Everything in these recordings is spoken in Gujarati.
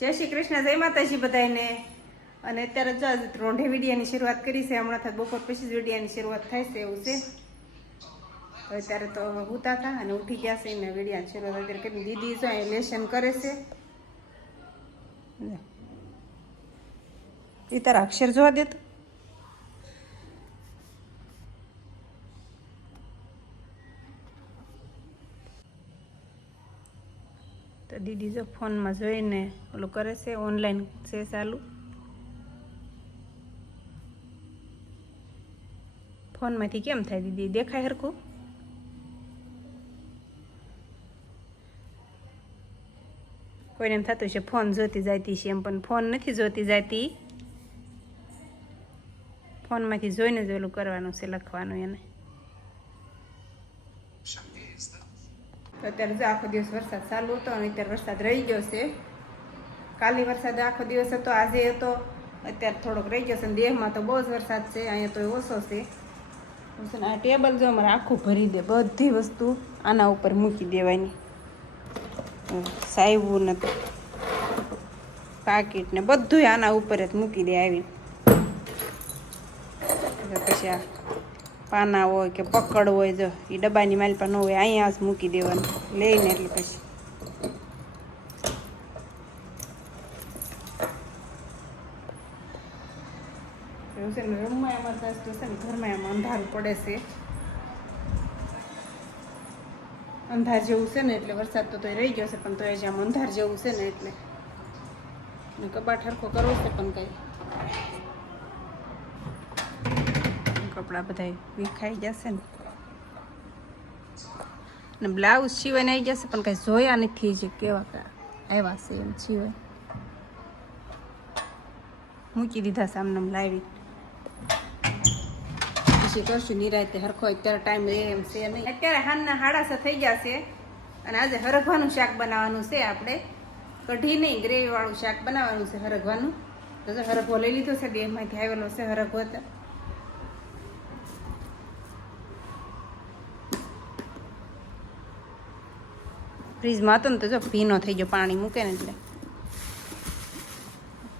જય શ્રી કૃષ્ણ, જય માતાજી બધાને. અને અત્યારે જો રોંઢે વિડિયાની શરૂઆત કરી છે. હમણાં થાય બપોર પછી જ વિડિયાની શરૂઆત થાય છે એવું છે. તો અત્યારે તો ઉતા હતા અને ઉઠી ગયા છે ને વિડિયાની શરૂઆત અત્યારે કરી. દીદી જો અહીં લેસન કરે છે. એ તારા અક્ષર જોવા દે તો દીદી જો ફોનમાં જોઈને ઓલું કરે છે, ઓનલાઈન છે ચાલુ. ફોનમાંથી કેમ થાય દીદી? દેખાય હરખું? કોઈને એમ થતું છે ફોન જોતી જતી છે એમ, પણ ફોન નથી જોતી જતી. ફોનમાંથી જોઈને જ ઓલું કરવાનું છે, લખવાનું એને. અત્યારે જો આખો દિવસ વરસાદ ચાલુ હતો અને અત્યારે વરસાદ રહી ગયો છે. કાલે વરસાદ આખો દિવસ હતો, આજે હતો, અત્યારે થોડોક રહી ગયો છે. અને દેહમાં તો બહુ જ વરસાદ છે, અહીંયા તો ઓછો છે. આ ટેબલ જો અમારે આખું ભરી દે, બધી વસ્તુ આના ઉપર મૂકી દેવાની. સાયવું ને પાકીટ ને બધું આના ઉપર જ મૂકી દે આવી. પછી આ પાના હોય કે પકડ હોય, જો એ ડબ્બાની માલપા ન હોય, અહીંયા જ મૂકી દેવાનું લઈને. એટલે પછી એવું છે ને, રૂમમાં અમારે તો છે ને ઘરમાં એમ અંધારું પડે છે, અંધાર જેવું છે ને, એટલે વરસાદ તો રહી ગયો છે પણ તો જ આમ અંધાર જેવું છે ને, એટલે કબાટ હરખો કરવો છે પણ કંઈ કપડાં બધા વિખાઈ જશે ને બ્લાઉઝ સિવાયને આવી જશે પણ કંઈ જોયા નથી જે કેવા આવ્યા છે એમ સિવાય મૂકી દીધા સામને લાવી. પછી કરશું નિરાતે હરખો. અત્યારે ટાઈમ રહે એમ છે નહીં. અત્યારે હાનના 6:30 થઈ ગયા છે અને આજે હરગવાનું શાક બનાવવાનું છે. આપણે કઢી નહીં, ગ્રેવી વાળું શાક બનાવવાનું છે હરગવાનું. તો હરગવો લઈ લીધો છે, દેહમાંથી આવેલો છે હરગવો. તો ફ્રીજમાં હતો ને તો જો ભીનો થઈ ગયો, પાણી મૂકે ને એટલે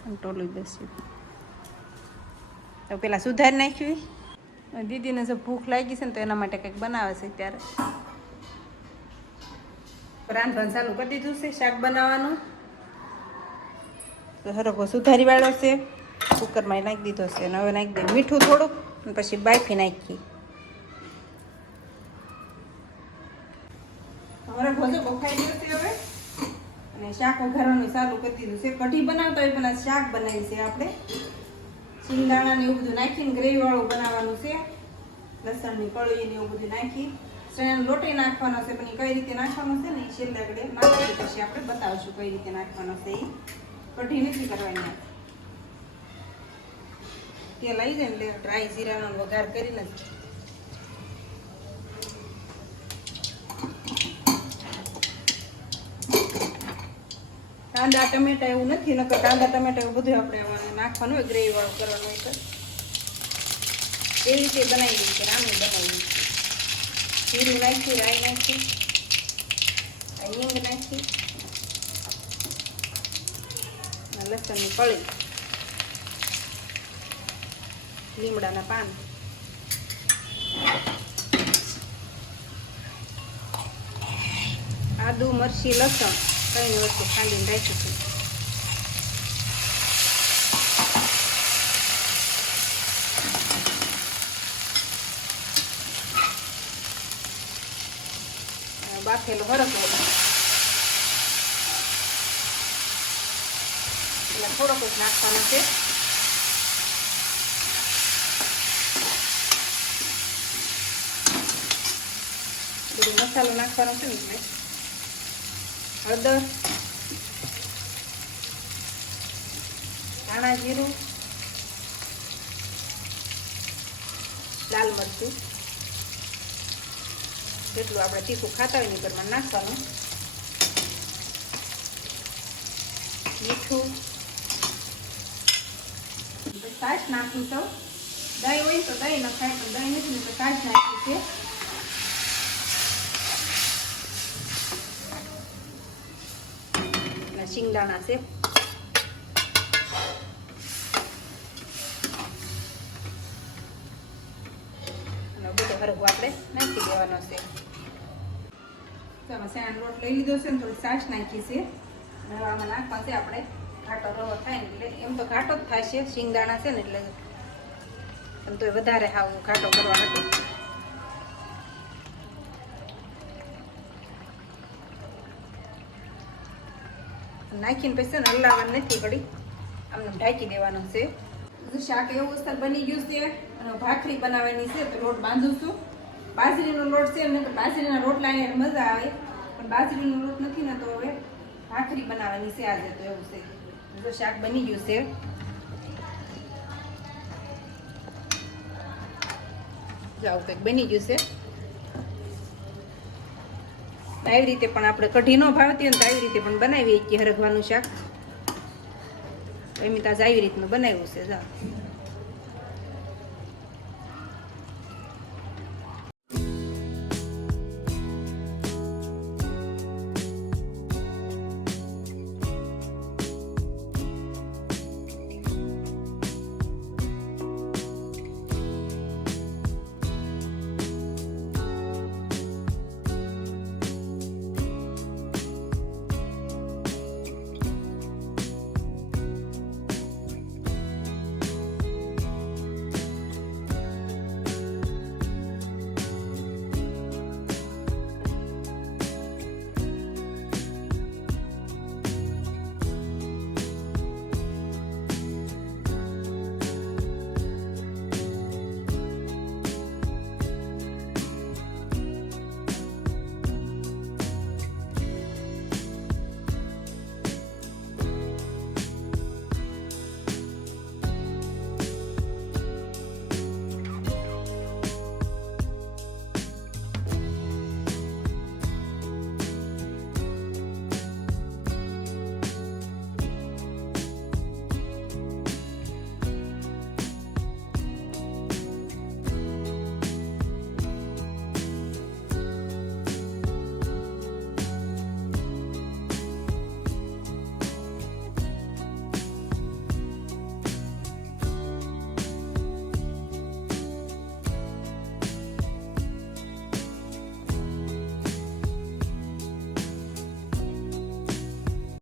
કંટ્રોલ બેસ્યું. તો પેલા સુધારી નાખ્યું. દીદીને જો ભૂખ લાગી છે ને તો એના માટે કંઈક બનાવે છે. ત્યારે રાંધવાનું ચાલુ કરી દીધું છે શાક બનાવવાનું. તો હરખો સુધારી વાળો છે, કુકરમાં નાખી દીધો છે. અને હવે નાખી દે મીઠું થોડુંક, પછી બાફી નાખી. હરખો જો બફાઈ ગયો છે હવે, અને શાક વઘારવાનું ચાલુ કરી દીધું છે. કઢી બનાવતા હોય પેલા શાક બનાવી છે આપણે. સિંગદાણા ને એવું બધું નાખીને ગ્રેવી વાળું બનાવવાનું છે. લસણની કળી ને એવું બધું નાખી ચણાનો લોટી નાખવાનો છે, પણ એ કઈ રીતે નાખવાનો છે ને એ છેલ્લે આગળ નાખી પછી આપણે બતાવશું કઈ રીતે નાખવાનો છે. એ કઢી નથી કરવાની. તેલ આવી જાય એટલે ડ્રાય જીરાનો વઘાર કરીને કાંદા ટમેટા એવું નથી, નકર કાંદા ટમેટા એવું બધું આપણે નાખવાનું હોય, ગ્રેવી વાળું કરવાનું હોય તો એવી રીતે બનાવી દઈએ. રામે બનાવી જીરું નાખી, રાઈ નાખી, હિંગ નાખી, લસણની કળી, લીમડાના પાન, આદુ, મરચી, લસણ કઈ વસ્તુ ખાંડીને રાખીશું. બાફેલો હરકો એટલે થોડોક જ નાખવાનો છે. બધો મસાલો નાખવાનો છે ને, એટલે હળદર, ધાણા જીરું, લાલ મરચું, જેટલું આપણે તીખું ખાતા હોય ને પ્રમાણે નાખવાનું. મીઠું, છાશ નાખ્યું. તો દહીં હોય તો દહીં નખાય, પણ દહીં નથી ને તો છાશ નાખ્યું છે. સિંગદાણા છે, નાખી દેવાનો છે. તો આમાં સેણ લોટ લઈ લીધો છે ને થોડી છાશ નાખી છે. હવે આમાં નાખવા છે આપણે ઘાટો રવો થાય ને એટલે એમ તો ઘાટો જ થાય છે શિંગદાણા છે ને એટલે પણ તો વધારે હાવ ઘાટો કરવા માટે નાખીને પછી ને હલાવવાનું નથી ઘડી આમને ઢાંકી દેવાનું છે. શાક એવું વસ્તુ બની ગયું છે અને ભાખરી બનાવવાની છે તો લોટ બાંધું છું. બાજરીનો લોટ છે ને તો બાજરીના રોટલા એને મજા આવે પણ બાજરીનો લોટ નથી ને તો હવે ભાખરી બનાવવાની છે આજે તો એવું છે. તો શાક બની ગયું છે. આવું કંઈક બની ગયું છે. આવી રીતે પણ આપણે કઢી ન ભાવતી હોય ને તો આવી રીતે પણ બનાવીએ કે હરગવાનું શાક એમ તાજ આવી રીતનું બનાવ્યું છે.